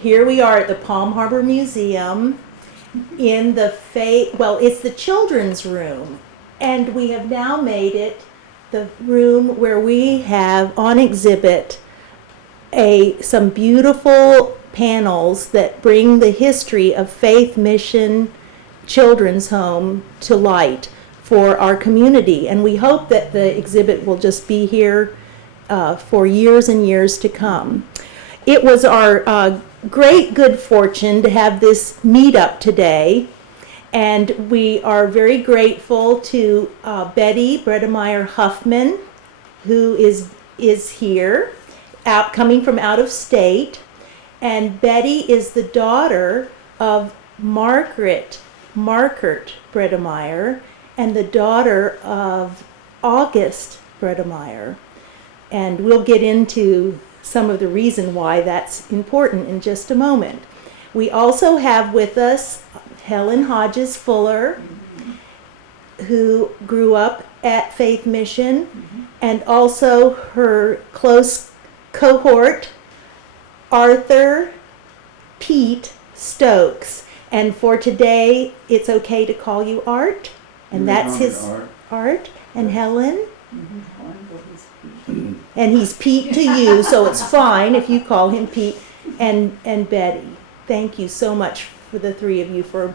Here we are at the Palm Harbor Museum in the it's the children's room, and we have now made it the room where we have on exhibit some beautiful panels that bring the history of Faith Mission Children's Home to light for our community. And we hope that the exhibit will just be here for years and years to come. It was our great good fortune to have this meetup today, and we are very grateful to Betty Bredemeyer Huffman, who is here, coming from out of state. And Betty is the daughter of Margaret Markert Bredemeyer and the daughter of August Bredemeyer. And we'll get into some of the reason why that's important in just a moment. We also have with us Helen Hodges Fuller, who grew up at Faith Mission, and also her close cohort, Arthur Pete Stokes. And for today, it's okay to call you Art, and that's his Art. And Helen? And he's Pete to you, so it's fine if you call him Pete. And Betty, thank you so much for the three of you for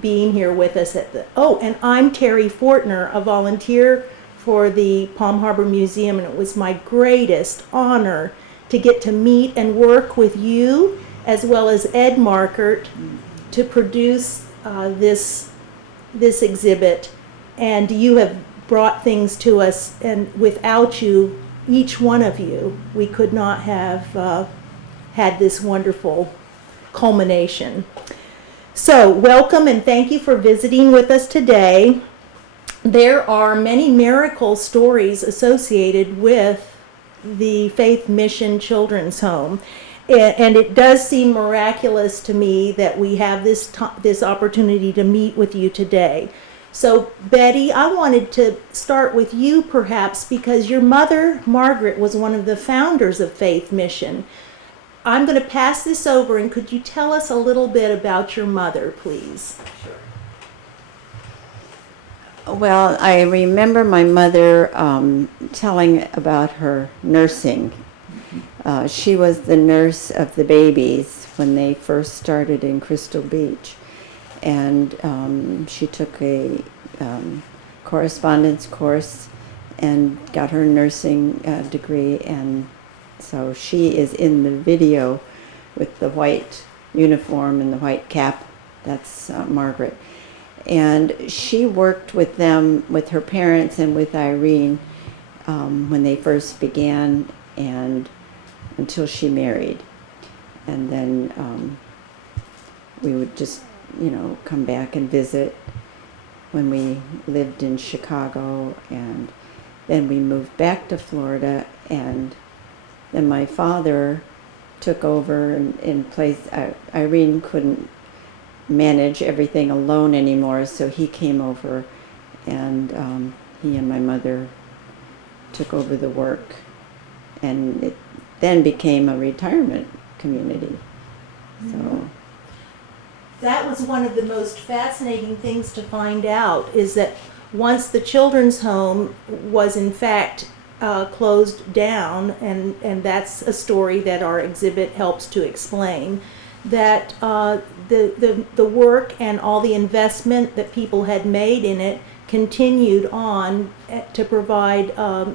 being here with us at the, and I'm Terry Fortner, a volunteer for the Palm Harbor Museum, and it was my greatest honor to get to meet and work with you, as well as Ed Markert, to produce this exhibit. And you have brought things to us, and without you, each one of you, we could not have had this wonderful culmination. So welcome and thank you for visiting with us today. There are many miracle stories associated with the Faith Mission Children's Home. And it does seem miraculous to me that we have this opportunity to meet with you today. So Betty, I wanted to start with you perhaps because your mother, Margaret, was one of the founders of Faith Mission. I'm going to pass this over, and could you tell us a little bit about your mother, please? Sure. Well, I remember my mother telling about her nursing. She was the nurse of the babies when they first started in Crystal Beach. And she took a correspondence course and got her nursing degree, and so she is in the video with the white uniform and the white cap. That's Margaret. And she worked with them, with her parents and with Irene when they first began and until she married. And then we would just come back and visit when we lived in Chicago, and then we moved back to Florida, and then my father took over in place. Irene couldn't manage everything alone anymore, so he came over, and he and my mother took over the work, and it then became a retirement community. So that was one of the most fascinating things to find out, is that once the children's home was in fact closed down, and that's a story that our exhibit helps to explain, that the work and all the investment that people had made in it continued on to provide a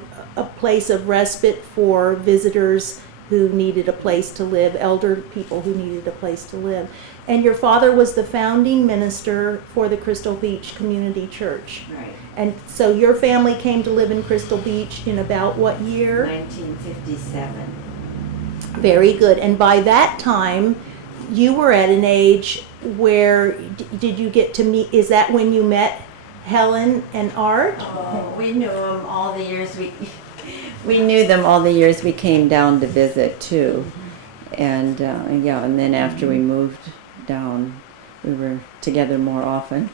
place of respite for visitors who needed a place to live, elder people who needed a place to live. And your father was the founding minister for the Crystal Beach Community Church. right, And so your family came to live in Crystal Beach in about what year? 1957. Very good. And by that time, you were at an age where, did you get to meet, is that when you met Helen and Art? Oh, we knew them all the years we knew them all the years we came down to visit too. And and then after we moved down, we were together more often.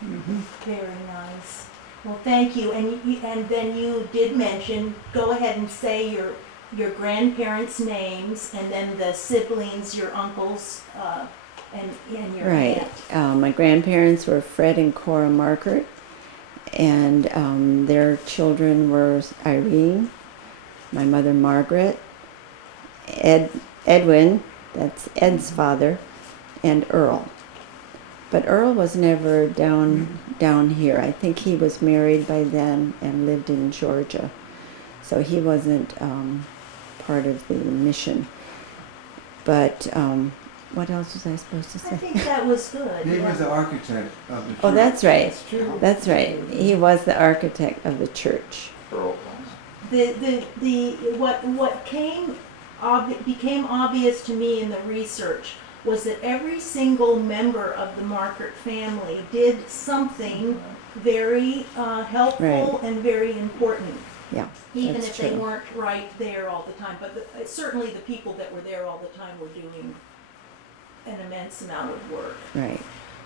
Very nice. Well, thank you. And then you did mention, go ahead and say your grandparents' names, and then the siblings, your uncles, and your Right. aunt. My grandparents were Fred and Cora Margaret, and their children were Irene, my mother Margaret, Edwin, that's Ed's father, and Earl. But Earl was never down here. I think he was married by then and lived in Georgia, so he wasn't part of the mission. But what else was I supposed to I say? think that was good. He yeah. was the architect of the church. Oh, that's right. That's true. That's right. He was the architect of the church. What became obvious to me in the research was that every single member of the Margaret family did something very helpful and very important. Yeah, Even that's if they true. weren't right there all the time, but certainly the people that were there all the time were doing an immense amount of work. Right.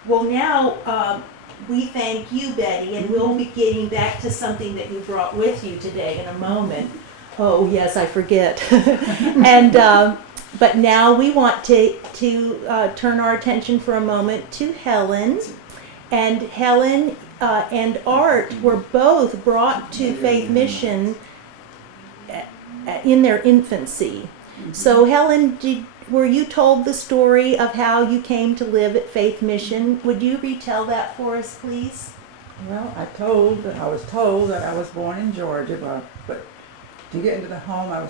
Well, now we thank you, Betty, and we'll be getting back to something that you brought with you today in a moment. Oh, yes, I forget. And but now we want to turn our attention for a moment to Helen. And Helen and Art were both brought to Faith Mission in their infancy. So Helen, were you told the story of how you came to live at Faith Mission? Would you retell that for us, please? Well, I was told that I was born in Georgia, but to get into the home,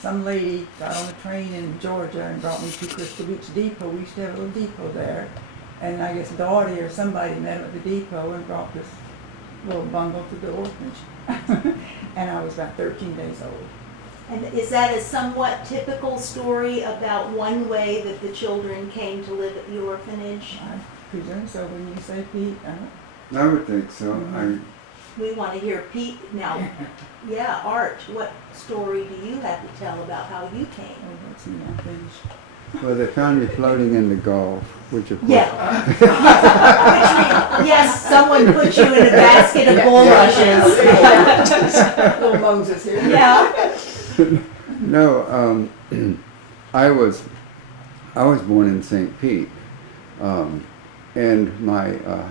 some lady got on a train in Georgia and brought me to Crystal Beach Depot. We used to have a little depot there, and I guess Dottie or somebody met him at the depot and brought this little bundle to the orphanage. And I was about 13 days old. And is that a somewhat typical story about one way that the children came to live at the orphanage? I presume so when you say Pete. I would think so. We want to hear Pete now. Yeah, Art, what story do you have to tell about how you came? Let's see, I finished. Well, they found me floating in the Gulf, which of course. Yeah. Yes, someone put you in a basket of bulrushes. Little Moses here. Yeah. No, I was born in St. Pete, and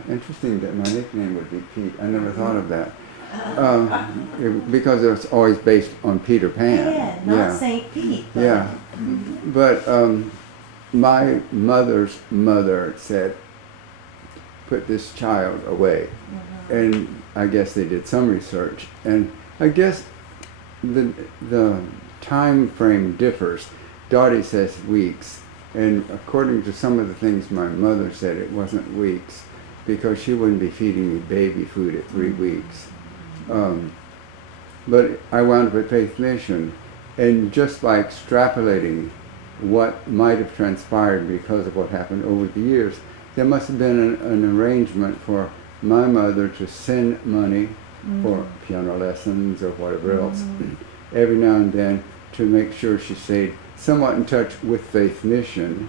interesting that my nickname would be Pete. I never thought of that, because it was always based on Peter Pan. Yeah, not St. Pete. But Yeah, but my mother's mother said, "Put this child away," and I guess they did some research, and I guess the time frame differs. Dottie says weeks, and according to some of the things my mother said, it wasn't weeks, because she wouldn't be feeding me baby food at 3 weeks. But I wound up at Faith Mission, and just by extrapolating what might have transpired because of what happened over the years, there must have been an arrangement for my mother to send money for piano lessons or whatever else every now and then to make sure she stayed somewhat in touch with Faith Mission.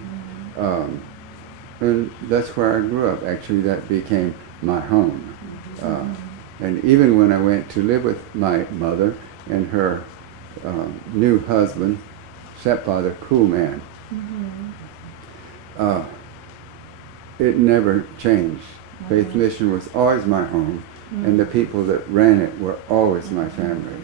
And that's where I grew up. Actually, that became my home. And even when I went to live with my mother and her new husband, stepfather, cool man, it never changed. Faith Mission was always my home, and the people that ran it were always my family,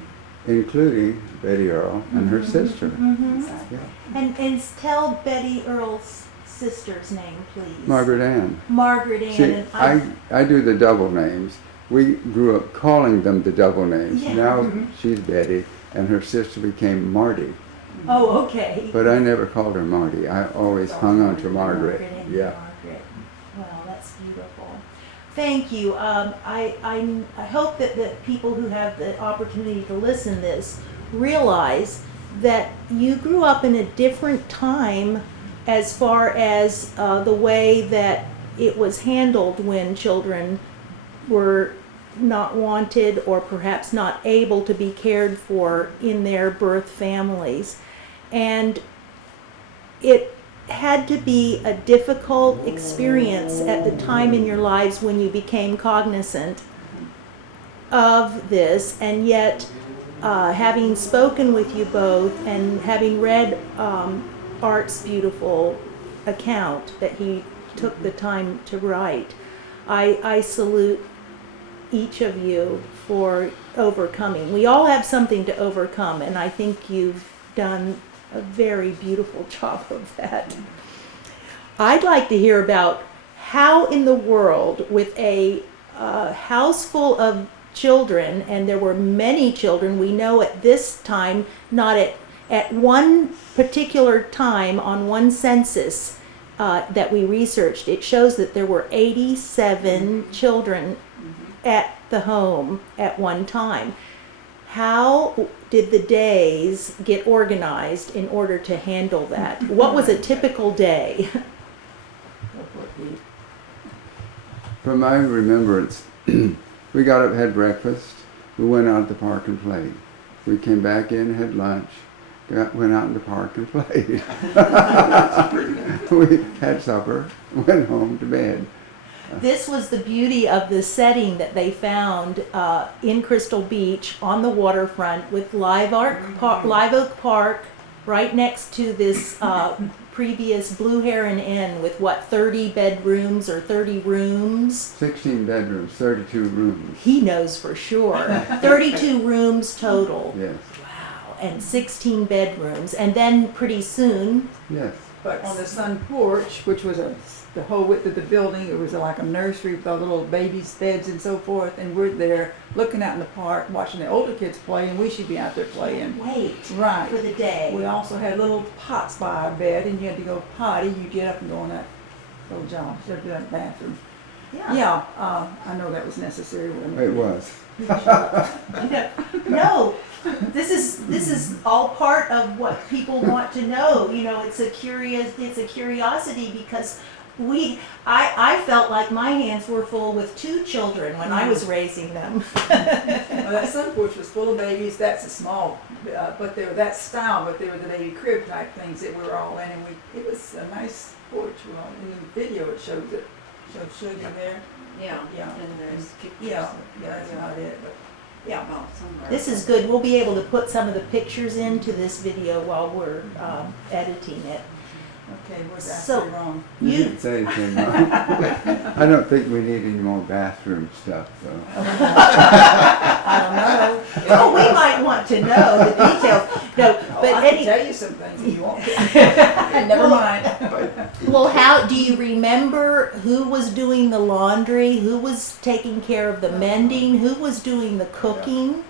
including Betty Earl and her sister. Yeah. And tell Betty Earl's sister's name, please. Margaret Ann. Margaret Ann. See, and I do the double names. We grew up calling them the double names. Yeah. Now she's Betty, and her sister became Marty. Oh, okay. But I never called her Marty. I always hung on to Margaret. and Yeah. Margaret. Well, that's beautiful. Thank you. I hope that the people who have the opportunity to listen to this realize that you grew up in a different time as far as the way that it was handled when children were not wanted or perhaps not able to be cared for in their birth families. And it had to be a difficult experience at the time in your lives when you became cognizant of this, and yet having spoken with you both and having read Art's beautiful account that he took the time to write, I salute each of you for overcoming. We all have something to overcome, and I think you've done a very beautiful job of that. I'd like to hear about how in the world, with a house full of children, and there were many children, we know at this time, not at one particular time on one census that we researched, it shows that there were 87 children at the home at one time. How did the days get organized in order to handle that? What was a typical day? From my remembrance, we got up, had breakfast, we went out to the park and played. We came back in, had lunch, went out in the park and played. We had supper, went home to bed. This was the beauty of the setting that they found in Crystal Beach on the waterfront with Live Oak Park right next to this previous Blue Heron Inn with what, 30 bedrooms or 30 rooms? 16 bedrooms, 32 rooms. He knows for sure. 32 rooms total. Yes, Wow. And 16 bedrooms. And then pretty soon, yes. But on the sun porch, which was the whole width of the building, it was like a nursery with all the little babies' beds and so forth. And we're there looking out in the park, watching the older kids play, and we should be out there playing. wait Right. for the day. We also had little pots by our bed, and you had to go potty. You get up and go in that little job, so do that bathroom. Yeah, I know that was necessary. It was. No, this is all part of what people want to know. You know, it's a curiosity because I felt like my hands were full with 2 children when I was raising them. Well, that sun porch was full of babies. That's a small, but they were that style, but they were the baby crib type things that we were all in, and it was a nice porch. Well, in the video it shows it. Showed you there. Yeah, Yeah. and there's pictures. Yeah, that's about it. But yeah. Well, somewhere. This is good. We'll be able to put some of the pictures into this video while we're editing it. Okay, was that So- wrong? You You, didn't say anything wrong. I don't think we need any more bathroom stuff, though. I don't know. oh, we might want to know the details. No, Oh, but I can any, tell you some things if you want to. Never mind. well, how do you remember who was doing the laundry? Who was taking care of the mending? Who was doing the cooking?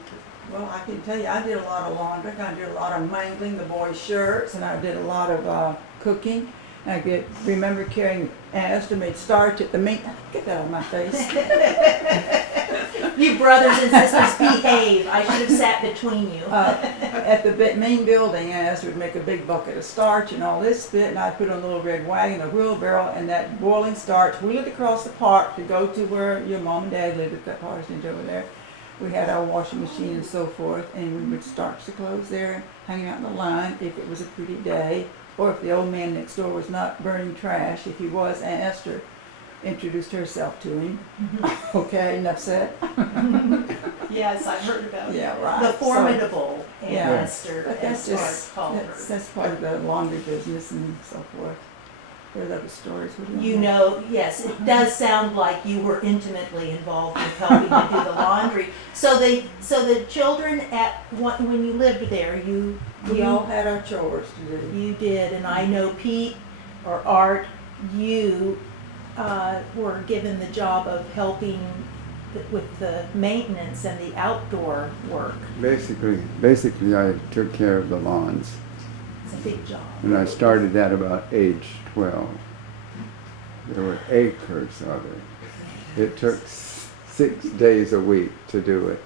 Well, I can tell you, I did a lot of laundry. I did a lot of mangling the boys' shirts, and I did a lot of cooking. I remember carrying to make starch at the meat. Get that out of my face. You brothers and sisters behave. I should have sat between you. At the main building, Asked would make a big bucket of starch and all this bit, and I'd put on a little red wagon, a wheelbarrow, and that boiling starch, wheel it across the park to go to where your mom and dad lived at that parsonage over there. We had our washing machine and so forth, and we would starch the clothes there, hanging out in the line if it was a pretty day, or if the old man next door was not burning trash. If he was, Aunt Esther introduced herself to him. Okay, enough said. Yes, I heard about Yeah, right. the formidable Aunt Yeah. Esther, But as that's Clark called her. that's part of the laundry business and so forth. There are other stories. What do You want? know, yes, it does sound like you were intimately involved with helping to do the laundry. So the children when you lived there, We all had our chores to do. you did, and I know Pete or Art, you were given the job of helping with the maintenance and the outdoor work. Basically, I took care of the lawns, It's a big job. and I started at about age 12. There were acres of it. It took 6 days a week to do it.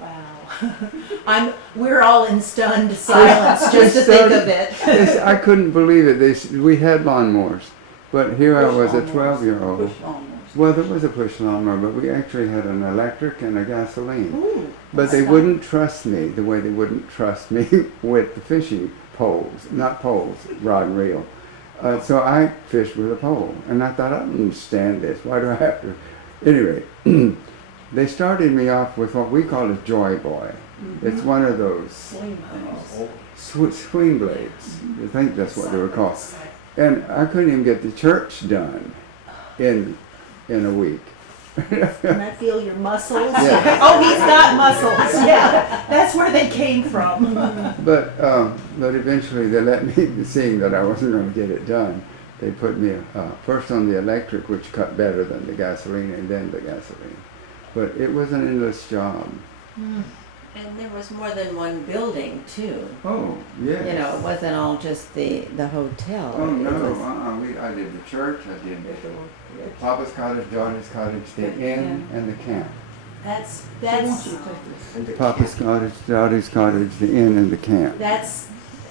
Wow. We're all in stunned silence just to think of it. I couldn't believe it. We had lawnmowers, but here I was, a Push lawnmowers. 12-year-old. Push lawnmowers. Well, there was a push lawnmower, but we actually had an electric and a gasoline. Ooh, But they that's wouldn't trust me the way they wouldn't trust me with the fishing poles, not poles, rod and reel. So I fished with a pole, and I thought, I don't understand this. Why do I have to? Anyway, they started me off with what we call a Joy Boy. It's one of those swing blades. I think that's what they were called. And I couldn't even get the church done in a week. Can I feel your muscles? Yeah. Oh, he's got muscles. Yeah, that's where they came from. But eventually they let me, seeing that I wasn't going to get it done, they put me first on the electric, which cut better than the gasoline, and then the gasoline. But it was an endless job. And there was more than one building too. Oh, yes. You know, it wasn't all just the hotel. Oh, It no. was- I did the church, I did Papa's Cottage, Daughter's Cottage, the inn, and the camp. That's Papa's Cottage, Daughter's Cottage, the inn, and the camp.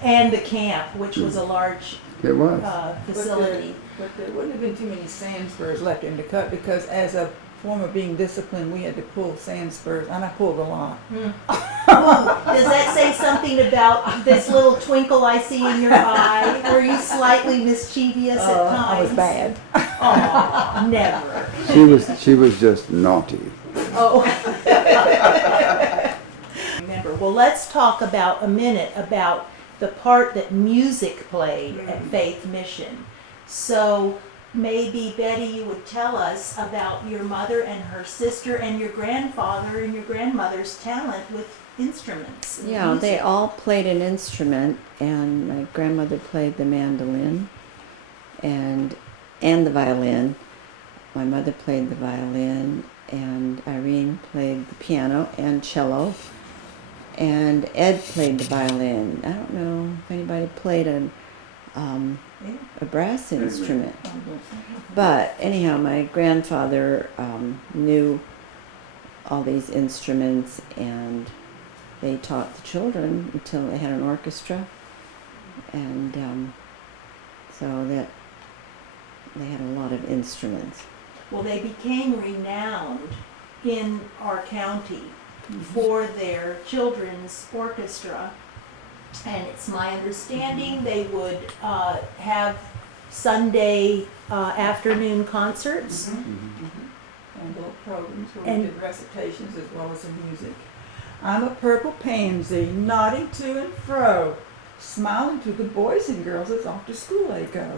and the camp, which was a large It was. facility. But there wouldn't have been too many sand spurs left in the cut because as a form of being disciplined, we had to pull sand spurs, and I pulled a lot. Does that say something about this little twinkle I see in your eye? Were you slightly mischievous at times? I was bad. Aw, never. She was just naughty. Oh. Remember, well, let's talk about a minute about the part that music played at Faith Mission. So maybe Betty, you would tell us about your mother and her sister and your grandfather and your grandmother's talent with instruments. and Yeah, they music. all played an instrument, and my grandmother played the mandolin and the violin. My mother played the violin, and Irene played the piano and cello, and Ed played the violin. I don't know if anybody played a brass instrument. But anyhow, my grandfather knew all these instruments, and they taught the children until they had an orchestra, and so that they had a lot of instruments. Well, they became renowned in our county for their children's orchestra. And it's my understanding they would have Sunday afternoon concerts. And little programs where And- we did recitations as well as the music. I'm a purple pansy, nodding to and fro, smiling to the boys and girls as off to school they go.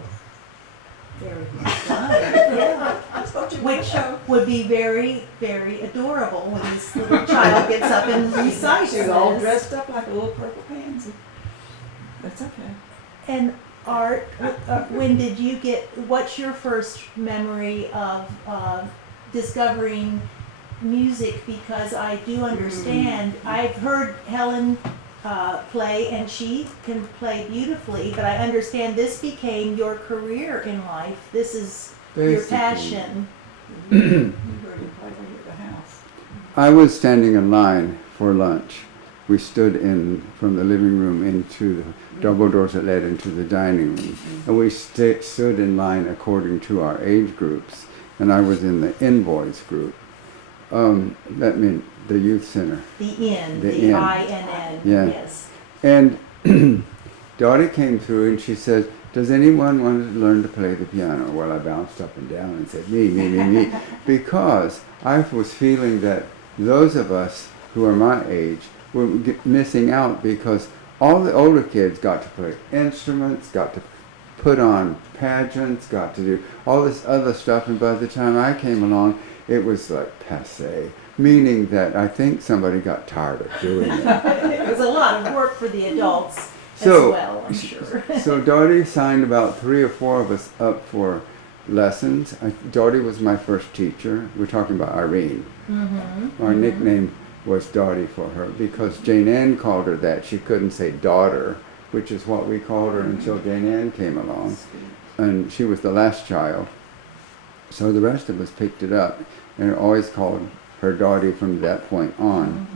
Very much done. Yeah. That's what you Which would be very, very adorable when this little child gets up and recites She's all this. dressed up like a little purple pansy. That's okay. And Art, when did you what's your first memory of discovering music? Because I do understand, I've heard Helen play, and she can play beautifully, but I understand this became your career in life. This is your Basically. passion. You heard him play when you were at the house. I was standing in line for lunch. We stood from the living room into the double doors that led into the dining room. And we stood in line according to our age groups. And I was in the Invoice group. That meant the youth center. The Inn, The the Inn. INN, Yeah. yes. And Dottie came through and she said, "Does anyone want to learn to play the piano?" Well, I bounced up and down and said, me. Because I was feeling that those of us who are my age were missing out, because all the older kids got to play instruments, got to put on pageants, got to do all this other stuff. And by the time I came along, it was like passé, meaning that I think somebody got tired of doing it. It was a lot of work for the adults So- as well, I'm sure. So Dottie signed about 3 or 4 of us up for lessons. Dottie was my first teacher. We're talking about Irene. Our nickname was Dottie for her because Jane Ann called her that. She couldn't say daughter, which is what we called her until Jane Ann came along. And she was the last child. So the rest of us picked it up and always called her Dottie from that point on.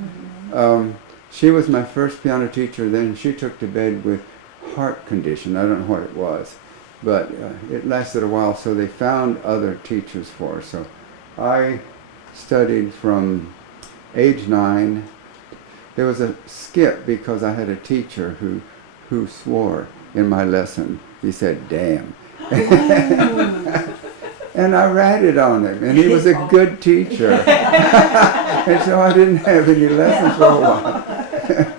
She was my first piano teacher. Then she took to bed with heart condition. I don't know what it was, but it lasted a while. So they found other teachers for her. So I studied from age 9. There was a skip because I had a teacher who swore in my lesson. He said, "Damn." And I ratted on him, and he was a good teacher. And so I didn't have any lessons for a while.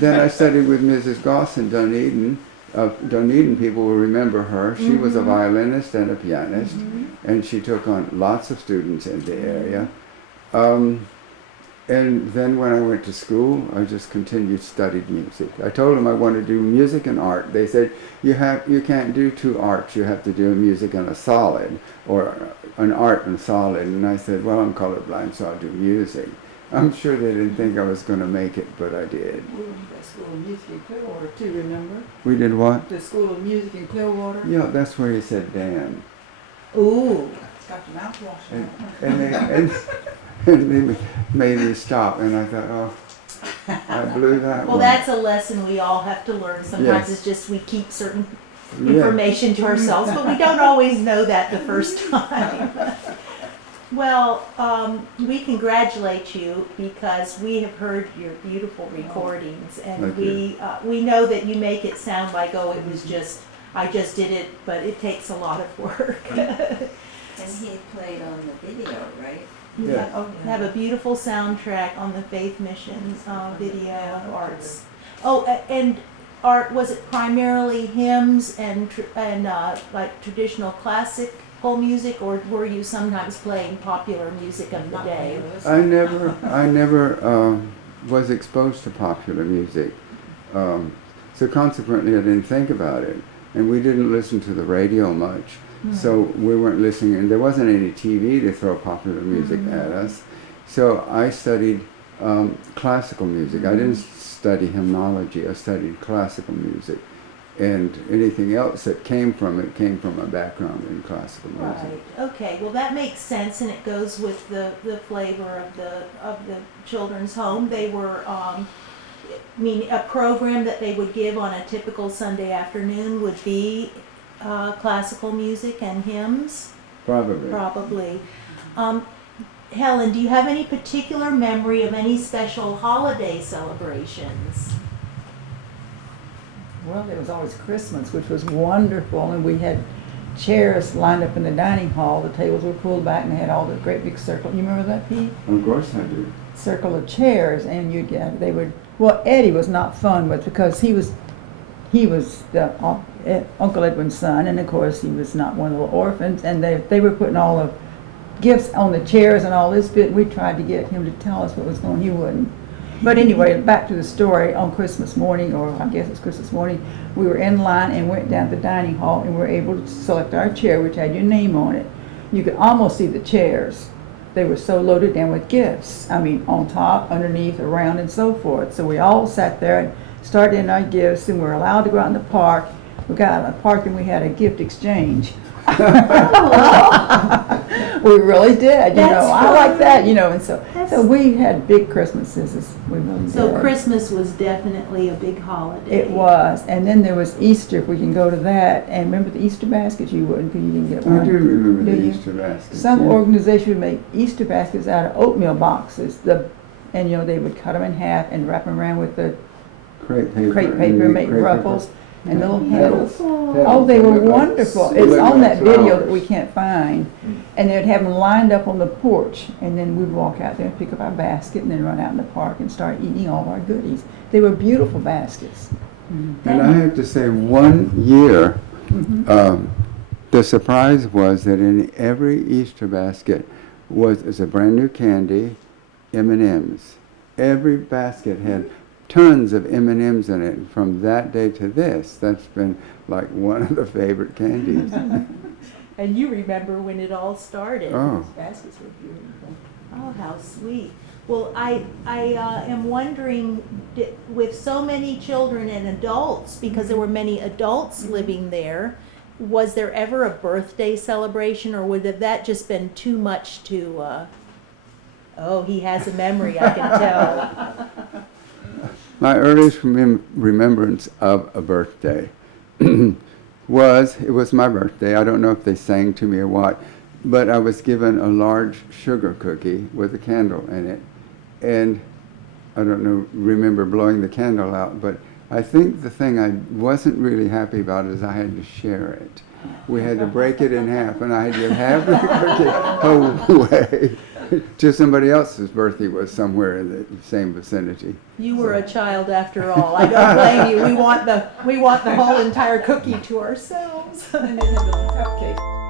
Then I studied with Mrs. Goss in Dunedin. Dunedin people will remember her. She was a violinist and a pianist, and she took on lots of students in the area. And then when I went to school, I just continued studied music. I told them I wanted to do music and art. They said, you can't do two arts. You have to do a music and a solid, or an art and solid. And I said, well, I'm colorblind, so I'll do music. I'm sure they didn't think I was going to make it, but I did. We went to the School of Music in Clearwater too, remember? We did what? The School of Music in Clearwater. Yeah, that's where he said damn. Ooh. It's got your mouthwash And, on. and they made me stop, and I thought, oh, I blew that Well, one. that's a lesson we all have to learn. Sometimes Yes. it's just we keep certain Yeah. information to ourselves, but we don't always know that the first time. Well, we congratulate you because we have heard your beautiful recordings, and Thank you. we know that you make it sound like, oh, it was just, I just did it, but it takes a lot of work. And he played on the video, right? Yeah. Oh, Have a beautiful soundtrack on the Faith Missions video and arts. Oh, and art, was it primarily hymns and like traditional classical music, or were you sometimes playing popular music of the day? I never was exposed to popular music, so consequently I didn't think about it, and we didn't listen to the radio much, so we weren't listening, and there wasn't any TV to throw popular music at us, so I studied classical music. I didn't study hymnology, I studied classical music, and anything else that came from a background in classical music. Right. Okay. Well, that makes sense, and it goes with the flavor of the children's home. They were, I mean, a program that they would give on a typical Sunday afternoon would be classical music and hymns. Probably. Probably. Helen, do you have any particular memory of any special holiday celebrations? Well, there was always Christmas, which was wonderful, and we had chairs lined up in the dining hall. The tables were pulled back, and they had all the great big circle. You remember that, Pete? Of course I do. Circle of chairs, and you'd get. They would. Well, Eddie was not fun, but because he was the Uncle Edwin's son, and of course he was not one of the orphans. And they were putting all the gifts on the chairs and all this bit. We tried to get him to tell us what was going on. He wouldn't. But anyway, back to the story. On Christmas morning, or I guess it's Christmas morning, we were in line and went down to the dining hall and were able to select our chair, which had your name on it. You could almost see the chairs. They were so loaded down with gifts. I mean, on top, underneath, around, and so forth. So we all sat there and started in our gifts, and we were allowed to go out in the park. We got out of the park and we had a gift exchange. We really did, you That's know. I like fun. that, you know, and so That's- we had big Christmases. We really So did. Christmas was definitely a big holiday. It was, and then there was Easter. If we can go to that, and remember the Easter baskets? You wouldn't, because you didn't get one. I do remember Do the you? Easter baskets. Some yeah. organization would make Easter baskets out of oatmeal boxes. And you know, they would cut them in half and wrap them around with the crepe paper, crepe and paper, make make crepe ruffles, and little handles. Beautiful. Oh, they That were look like- wonderful. they It's look on like that video that flowers. we can't find. And they'd have them lined up on the porch, and then we'd walk out there and pick up our basket and then run out in the park and start eating all our goodies. They were beautiful baskets. And I have to say, one year, Mm-hmm. the surprise was that in every Easter basket was a brand new candy, M&Ms. Every basket had tons of M&Ms in it. And from that day to this, that's been like one of the favorite candies. And you remember when it all started. Oh. Those baskets were beautiful. Oh, how sweet. Well, I am wondering, with so many children and adults, because there were many adults living there, was there ever a birthday celebration, or would have that just been too much to, oh, he has a memory, I can tell. My earliest remembrance of a birthday it was my birthday. I don't know if they sang to me or what, but I was given a large sugar cookie with a candle in it. And I don't know, remember blowing the candle out, but I think the thing I wasn't really happy about is I had to share it. We had to break it in half, and I had to have the cookie away to somebody else's birthday was somewhere in the same vicinity. You were a child after all. I don't blame you. We want the whole entire cookie to ourselves. And they had the cupcakes.